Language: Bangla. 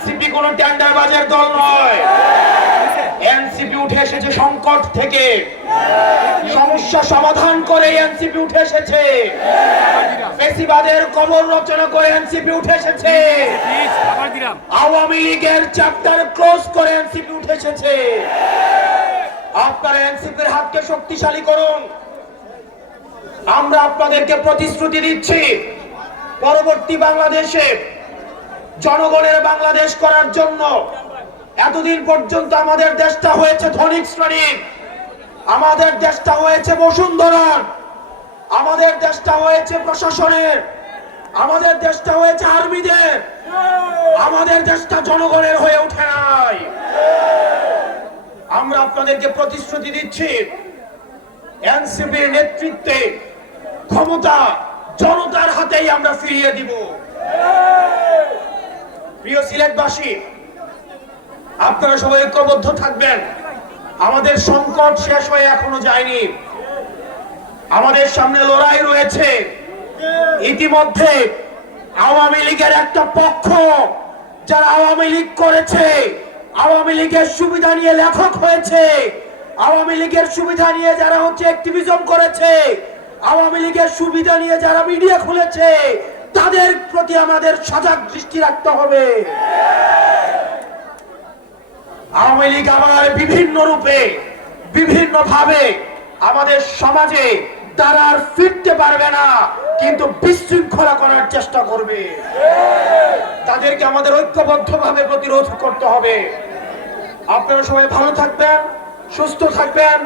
এনসিপি কোন টেন্ডার বাজের দল নয়। এনসিপি উঠে এসেছে সংকট থেকে। সমস্যা সমাধান করে এনসিপি উঠে এসেছে। বেশিবাদের কবর রচনা করে এনসিপি উঠে এসেছে। আওয়ামী লীগের চ্যাপ্টার ক্লোজ করে এনসিপি উঠে এসেছে। আপনারা এনসিপির হাতকে শক্তিশালী করুন। আমরা আপনাদেরকে প্রতিশ্রুতি দিচ্ছি। পরবর্তী বাংলাদেশে জনগণের বাংলাদেশ করার জন্য। এতদিন পর্যন্ত আমাদের দেশটা হয়েছে ধনিক শ্রেণির আমাদের দেশটা হয়েছে বসুন্ধরার। আমাদের দেশটা হয়েছে প্রশাসনের। আমাদের দেশটা হয়েছে আর্মিদের। আমাদের দেশটা জনগণের হয়ে ওঠে নাই। আমরা আপনাদেরকে প্রতিশ্রুতি দিচ্ছি, এনসিপির নেতৃত্বে ক্ষমতা জনতার হাতেই আমরা ফিরিয়ে দিব। প্রিয় সিলেটবাসী, আপনারা সবাই ঐক্যবদ্ধ থাকবেন। আমাদের সংকট শেষ হয়ে এখনও যায়নি। আমাদের সামনে লড়াই রয়েছে। ইতিমধ্যে আওয়ামী লীগের একটা পক্ষ, যারা আওয়ামী লীগ করেছে, আওয়ামী লীগের সুবিধা নিয়ে লেখক হয়েছে। আওয়ামী লীগের সুবিধা নিয়ে যারা হচ্ছে অ্যাক্টিভিজম করেছে, আওয়ামী লীগের সুবিধা নিয়ে যারা মিডিয়া খুলেছে, তাদের প্রতি আমাদের সজাগ দৃষ্টি রাখতে হবে। আওয়ামী লীগ আবার বিভিন্ন রূপে বিভিন্ন ভাবে আমাদের সমাজে তারা আর ফিরতে পারবে না, কিন্তু বিশৃঙ্খলা করার চেষ্টা করবে। তাদেরকে আমাদের ঐক্যবদ্ধ ভাবে প্রতিরোধ করতে হবে। আপনারা সবাই ভালো থাকবেন, সুস্থ থাকবেন।